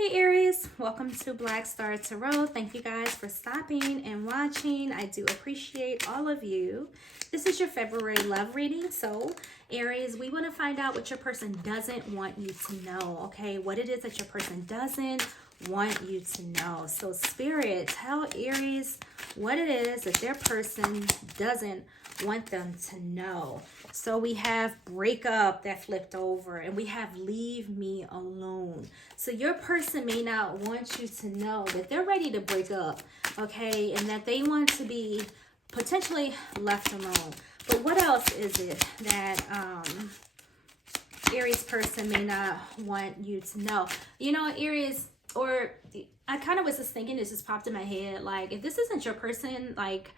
Hey Aries, welcome to Black Star Tarot. Thank you guys for stopping and watching. I do appreciate all of you. This is your February love reading. So Aries, we want to find out what your person doesn't want you to know, okay? What it is that your person doesn't want you to know. So Spirit, tell Aries what it is that their person doesn't want them to know. So we have breakup that flipped over, and we have leave me alone. So your person may not want you to know that they're ready to break up, okay, and that they want to be potentially left alone. But what else is it that Aries person may not want you to know? You know, Aries, or I kind of was just thinking, this just popped in my head, like if this isn't your person, like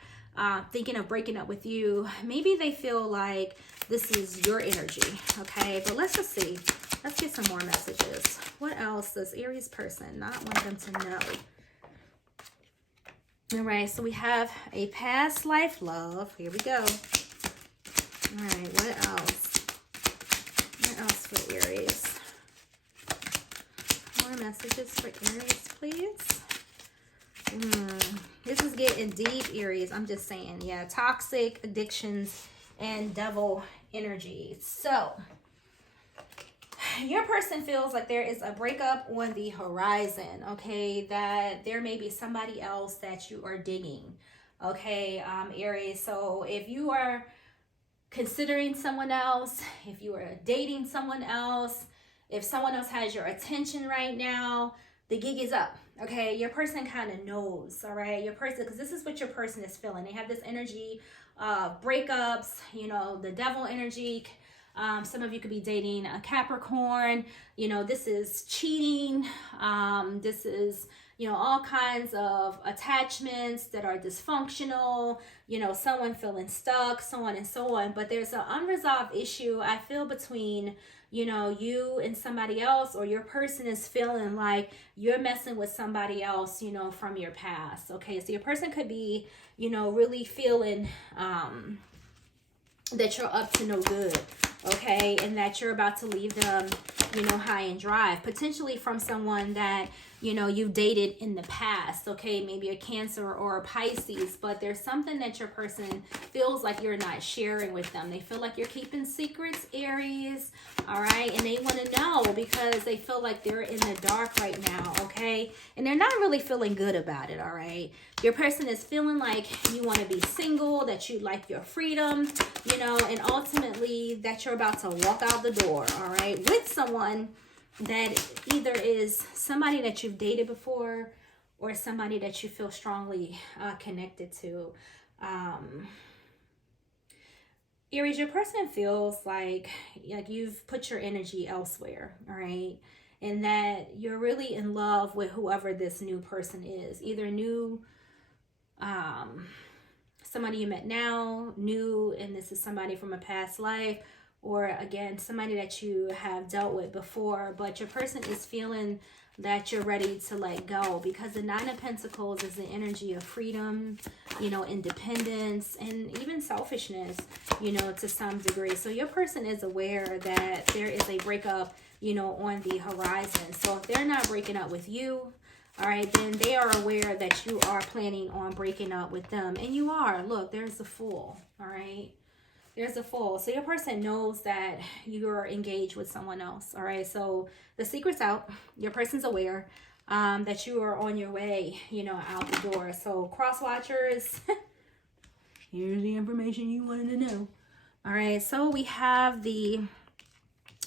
thinking of breaking up with you, maybe they feel like this is your energy, okay? But let's just see. Let's get some more messages. What else does Aries person not want them to know? All right, so we have a past life love. Here we go. All right, what else? What else for Aries? More messages for Aries, please. This is getting deep, Aries. I'm just saying, yeah, toxic addictions and devil energy. So your person feels like there is a breakup on the horizon, okay? That there may be somebody else that you are digging, okay, Aries. So if you are considering someone else, if you are dating someone else, if someone else has your attention right now, the gig is up, okay? Your person kind of knows, all right? Your person, because this is what your person is feeling. They have this energy of breakups, you know, the devil energy. Some of you could be dating a Capricorn. You know, this is cheating. This is, you know, all kinds of attachments that are dysfunctional, you know, someone feeling stuck, so on and so on. But there's an unresolved issue, I feel, between, you know, you and somebody else, or your person is feeling like you're messing with somebody else, you know, from your past. Okay, so your person could be, you know, really feeling that you're up to no good, okay, and that you're about to leave them, you know, high and dry, potentially from someone that, you know, you've dated in the past, okay, maybe a Cancer or a Pisces, but there's something that your person feels like you're not sharing with them. They feel like you're keeping secrets, Aries, all right, and they want to know because they feel like they're in the dark right now, okay, and they're not really feeling good about it, all right. Your person is feeling like you want to be single, that you like your freedom, you know, and ultimately that you're about to walk out the door, all right, with someone that either is somebody that you've dated before or somebody that you feel strongly connected to. Aries, your person feels like you've put your energy elsewhere, all right, and that you're really in love with whoever this new person is, either new, somebody you met now, new, and this is somebody from a past life, or again, somebody that you have dealt with before, but your person is feeling that you're ready to let go, because the Nine of Pentacles is the energy of freedom, you know, independence, and even selfishness, you know, to some degree. So your person is aware that there is a breakup, you know, on the horizon. So if they're not breaking up with you, all right, then they are aware that you are planning on breaking up with them. And you are. Look, there's the Fool, all right? There's a Fool. So your person knows that you're engaged with someone else, all right? So the secret's out. Your person's aware that you are on your way, you know, out the door. So cross watchers, here's the information you wanted to know. All right, so we have the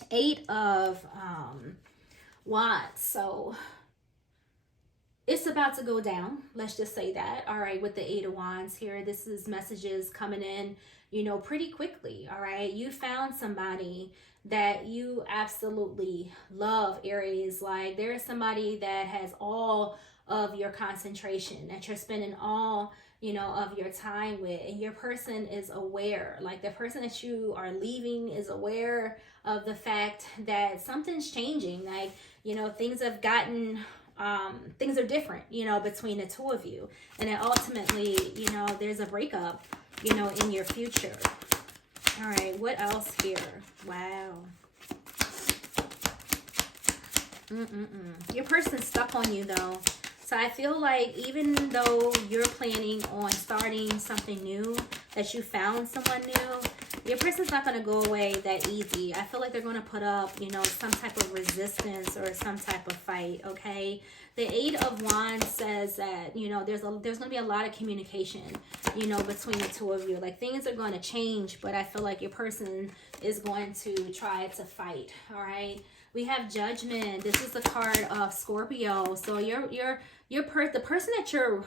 Eight of Wands. So it's about to go down. Let's just say that. All right, with the Eight of Wands here, this is messages coming in, you know, pretty quickly. All right, you found somebody that you absolutely love, Aries. Like there is somebody that has all of your concentration, that you're spending all, you know, of your time with, and your person is aware. Like the person that you are leaving is aware of the fact that something's changing. Like, you know, things have gotten things are different, you know, between the two of you, and then ultimately, you know, there's a breakup, you know, in your future. All right, what else here? Wow. Your person's stuck on you though. So I feel like even though you're planning on starting something new, that you found someone new, your person's not going to go away that easy. I feel like they're going to put up, you know, some type of resistance or some type of fight, okay? The Eight of Wands says that, you know, there's going to be a lot of communication, you know, between the two of you. Like, things are going to change, but I feel like your person is going to try to fight, all right? We have Judgment. This is the card of Scorpio. So the person that you're,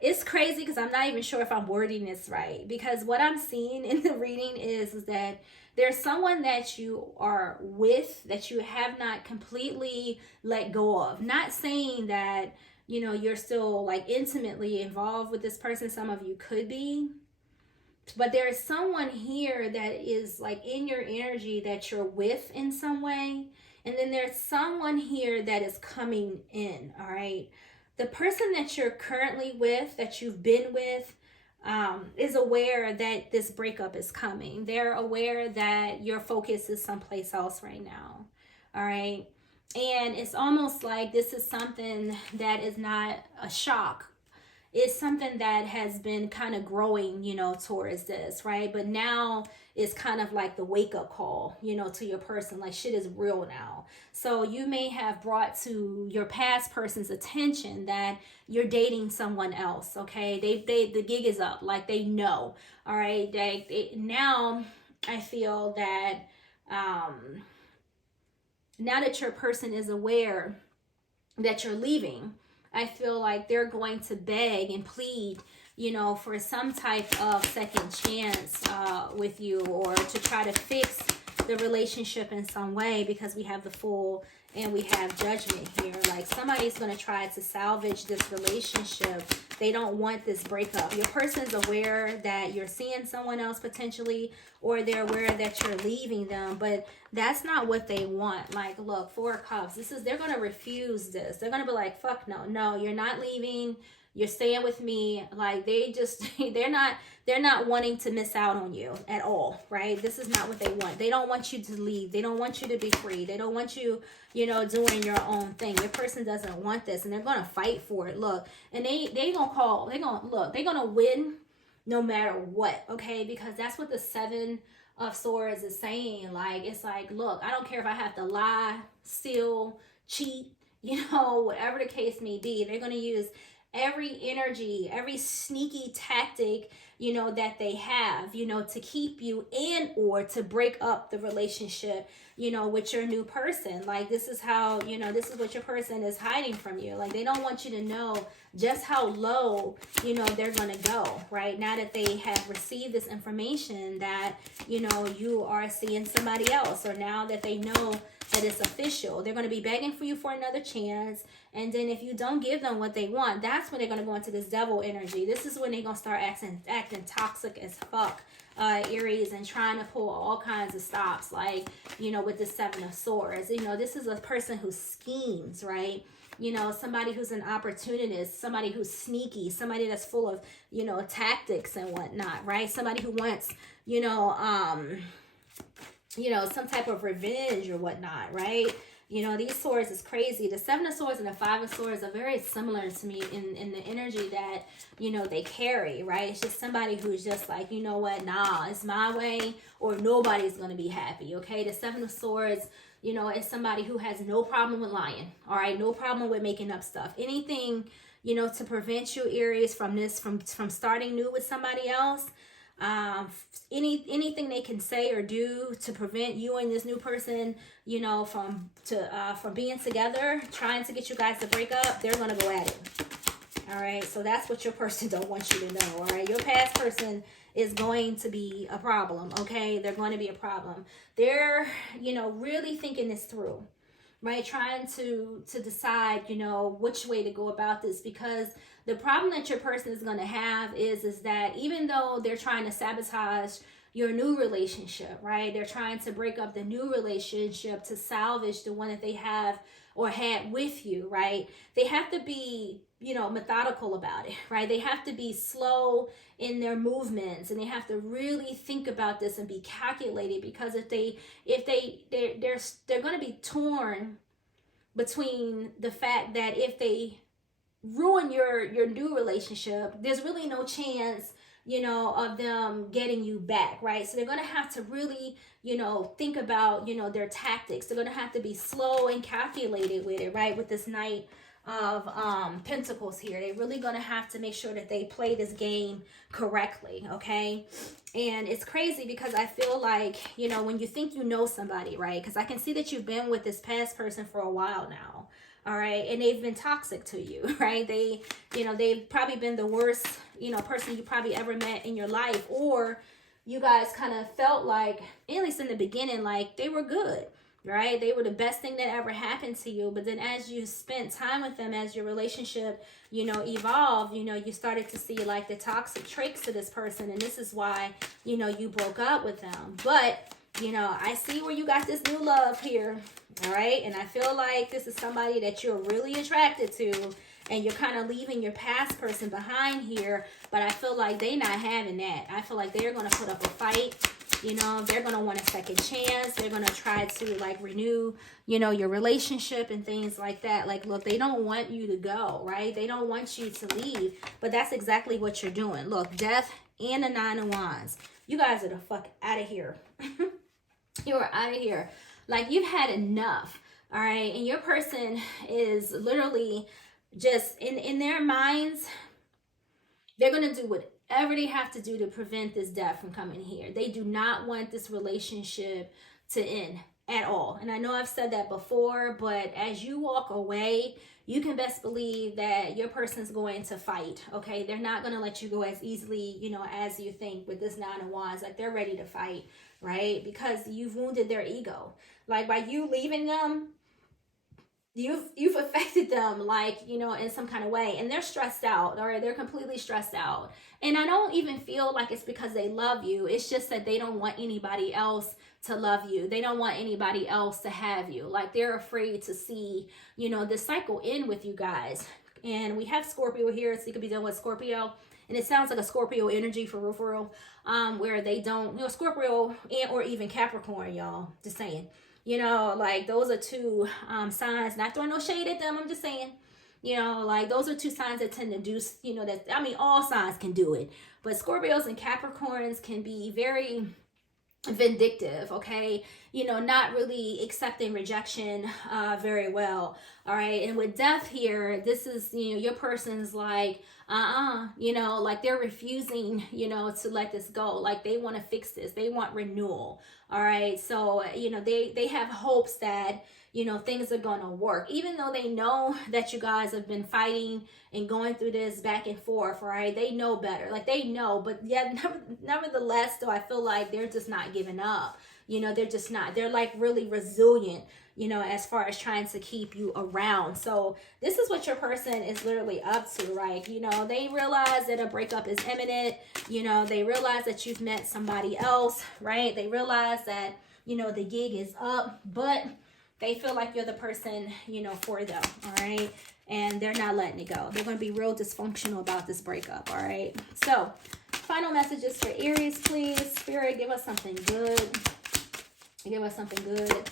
it's crazy because I'm not even sure if I'm wording this right, because what I'm seeing in the reading is that there's someone that you are with that you have not completely let go of. Not saying that, you know, you're still like intimately involved with this person. Some of you could be, but there is someone here that is like in your energy that you're with in some way. And then there's someone here that is coming in, all right? The person that you're currently with, that you've been with, is aware that this breakup is coming. They're aware that your focus is someplace else right now, all right? And it's almost like this is something that is not a shock. It's something that has been kind of growing, you know, towards this, right? But now it's kind of like the wake-up call, you know, to your person. Like, shit is real now. So you may have brought to your past person's attention that you're dating someone else, okay? The gig is up. Like, they know, all right? Now I feel that now that your person is aware that you're leaving, I feel like they're going to beg and plead, you know, for some type of second chance with you, or to try to fix the relationship in some way, because we have the Fool and we have Judgment here. Like, somebody's going to try to salvage this relationship. They don't want this breakup. Your person's aware that you're seeing someone else potentially, or they're aware that you're leaving them, but that's not what they want. Like, look, Four of Cups. They're going to refuse this. They're going to be like, fuck no, you're not leaving. You're staying with me. Like, they're not wanting to miss out on you at all, right? This is not what they want. They don't want you to leave. They don't want you to be free. They don't want you, you know, doing your own thing. Your person doesn't want this, and they're going to fight for it. Look, and they're going to win no matter what, okay? Because that's what the Seven of Swords is saying. Like, it's like, look, I don't care if I have to lie, steal, cheat, you know, whatever the case may be. They're going to use every energy, every sneaky tactic, you know, that they have, you know, to keep you in, or to break up the relationship, you know, with your new person. Like, this is how, you know, this is what your person is hiding from you. Like, they don't want you to know just how low, you know, they're going to go, right? Now that they have received this information that, you know, you are seeing somebody else, or now that they know that it's official, they're going to be begging for you for another chance. And then if you don't give them what they want, that's when they're going to go into this devil energy. This is when they're going to start acting toxic as fuck, Aries, and trying to pull all kinds of stops, like, you know, with the Seven of Swords. You know, this is a person who schemes, right? You know, somebody who's an opportunist, somebody who's sneaky, somebody that's full of, you know, tactics and whatnot, right? Somebody who wants, you know, some type of revenge or whatnot, right? You know, these swords is crazy. The Seven of Swords and the Five of Swords are very similar to me in the energy that, you know, they carry, right? It's just somebody who's just like, you know what, nah, it's my way, or nobody's going to be happy, okay? The Seven of Swords, you know, is somebody who has no problem with lying, all right? No problem with making up stuff. Anything, you know, to prevent you, Aries, from starting new with somebody else. Anything they can say or do to prevent you and this new person, you know, from being together, trying to get you guys to break up, they're gonna go at it. All right, so that's what your person don't want you to know. All right, your past person is going to be a problem. Okay, they're going to be a problem. They're, you know, really thinking this through, right? Trying to decide, you know, which way to go about this, because the problem that your person is going to have is that even though they're trying to sabotage your new relationship, right? They're trying to break up the new relationship to salvage the one that they have or had with you, right? They have to be, methodical about it, right? They have to be slow in their movements, and they have to really think about this and be calculated, because they're going to be torn between the fact that if they ruin your new relationship, there's really no chance, of them getting you back, right? So they're going to have to really, think about, their tactics. They're going to have to be slow and calculated with it, right? With this Knight of Pentacles here, they're really going to have to make sure that they play this game correctly, okay? And it's crazy because I feel like, when you think you know somebody, right? Because I can see that you've been with this past person for a while now. All right, and they've been toxic to you, right? They've probably been the worst, person you probably ever met in your life, or you guys kind of felt like, at least in the beginning, like they were good, right? They were the best thing that ever happened to you. But then as you spent time with them, as your relationship, evolved, you started to see like the toxic traits to this person, and this is why, you broke up with them. But I see where you got this new love here. All right. And I feel like this is somebody that you're really attracted to, and you're kind of leaving your past person behind here. But I feel like they're not having that. I feel like they're going to put up a fight. They're going to want a second chance. They're going to try to like renew, your relationship and things like that. Like, look, they don't want you to go, right? They don't want you to leave. But that's exactly what you're doing. Look, Death and the Nine of Wands. You guys are the fuck out of here. You are out of here. Like, you've had enough, all right? And your person is literally just in their minds, they're going to do whatever they have to do to prevent this death from coming here. They do not want this relationship to end at all. And I know I've said that before, but as you walk away, you can best believe that your person's going to fight, okay? They're not going to let you go as easily, as you think with this Nine of Wands. Like, they're ready to fight, right? Because you've wounded their ego. Like, by you leaving them, you've affected them, like, in some kind of way, and they're stressed out, all right? They're completely stressed out. And I don't even feel like it's because they love you. It's just that they don't want anybody else to love you. They don't want anybody else to have you. Like, they're afraid to see, this cycle end with you guys. And we have Scorpio here, so you could be dealing with Scorpio. And it sounds like a Scorpio energy for real, where they don't, Scorpio and or even Capricorn, y'all. Just saying. Like, those are two signs. Not throwing no shade at them. I'm just saying, like, those are two signs that tend to do, that, I mean, all signs can do it. But Scorpios and Capricorns can be very vindictive, okay? Not really accepting rejection very well, all right? And with Death here, this is, your person's like, like they're refusing, to let this go. Like, they want to fix this. They want renewal, all right? So, they have hopes that, things are going to work, even though they know that you guys have been fighting and going through this back and forth, right? They know better. Like, they know, but yeah, nevertheless, though, I feel like they're just not giving up. They're just not. They're like really resilient, as far as trying to keep you around. So this is what your person is literally up to, right? They realize that a breakup is imminent. They realize that you've met somebody else, right? They realize that, the gig is up, but they feel like you're the person, for them, all right? And they're not letting it go. They're going to be real dysfunctional about this breakup, all right? So, final messages for Aries, please. Spirit, give us something good. Give us something good.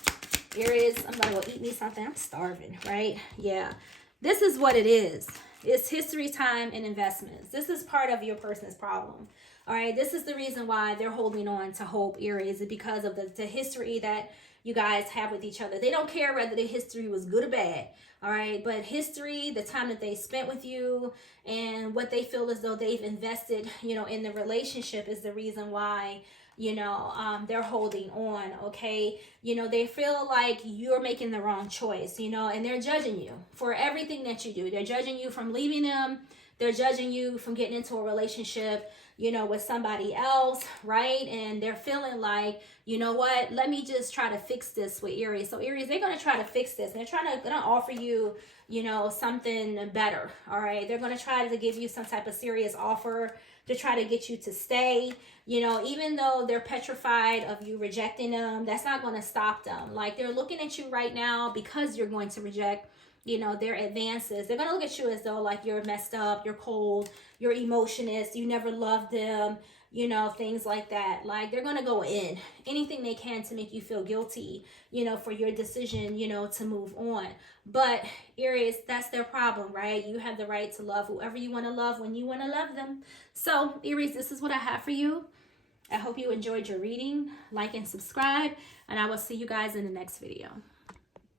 Aries, I'm going to go eat me something. I'm starving, right? Yeah. This is what it is. It's history, time, and investments. This is part of your person's problem. All right? This is the reason why they're holding on to hope, Aries, is because of the history that you guys have with each other. They don't care whether the history was good or bad, all right? But history, the time that they spent with you, and what they feel as though they've invested, in the relationship is the reason why, they're holding on, okay? They feel like you're making the wrong choice, and they're judging you for everything that you do. They're judging you from leaving them. They're judging you from getting into a relationship, you know, with somebody else, right? And they're feeling like, you know what, let me just try to fix this with Aries. So Aries, they're going to try to fix this. And they're gonna offer you, you know, something better. All right. They're going to try to give you some type of serious offer to try to get you to stay. You know, even though they're petrified of you rejecting them, that's not going to stop them. Like, they're looking at you right now because you're going to reject, you know, their advances. They're going to look at you as though like you're messed up, you're cold, you're emotionist, you never loved them, you know, things like that. Like, they're going to go in anything they can to make you feel guilty, you know, for your decision, you know, to move on. But Aries, that's their problem, right? You have the right to love whoever you want to love when you want to love them. So Aries, this is what I have for you. I hope you enjoyed your reading. Like and subscribe, and I will see you guys in the next video.